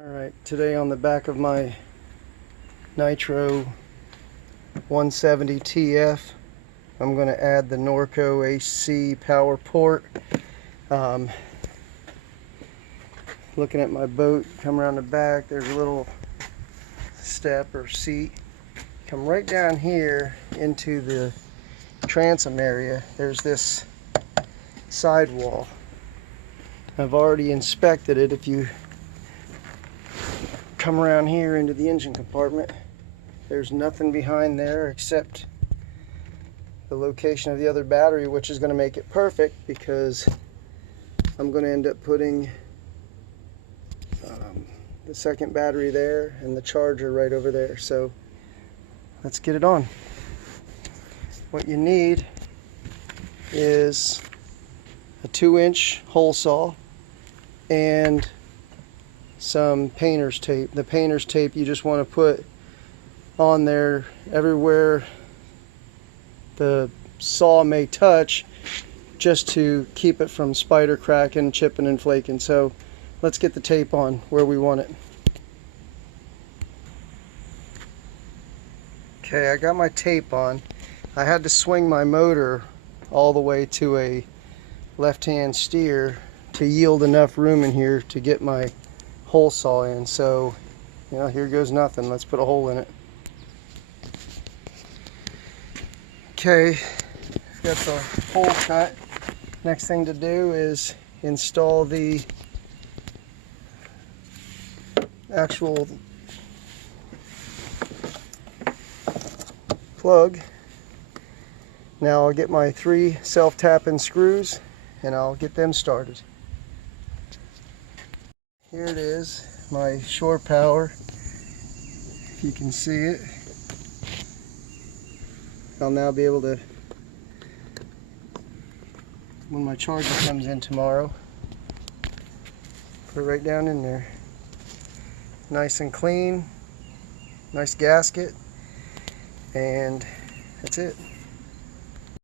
Alright, today on the back of my Nitro 170 TF, I'm going to add the NOCO AC power port. Looking at my boat, come around the back, there's a little step or seat. Come right down here into the transom area, there's this sidewall. I've already inspected it. If you come around here into the engine compartment, there's nothing behind there except the location of the other battery, which is going to make it perfect because I'm going to end up putting the second battery there and the charger right over there. So let's get it on. What you need is a 2-inch hole saw and some painter's tape. The painter's tape you just want to put on there everywhere the saw may touch, just to keep it from spider cracking, chipping and flaking. So let's get the tape on where we want it. Okay, I got my tape on. I had to swing my motor all the way to a left-hand steer to yield enough room in here to get my hole saw in. So, you know, here goes nothing. Let's put a hole in it. Okay, got the hole cut. Next thing to do is install the actual plug. Now I'll get my 3 self-tapping screws and I'll get them started. Here it is, my shore power, if you can see it. I'll now be able to, when my charger comes in tomorrow, put it right down in there. Nice and clean, nice gasket, and that's it.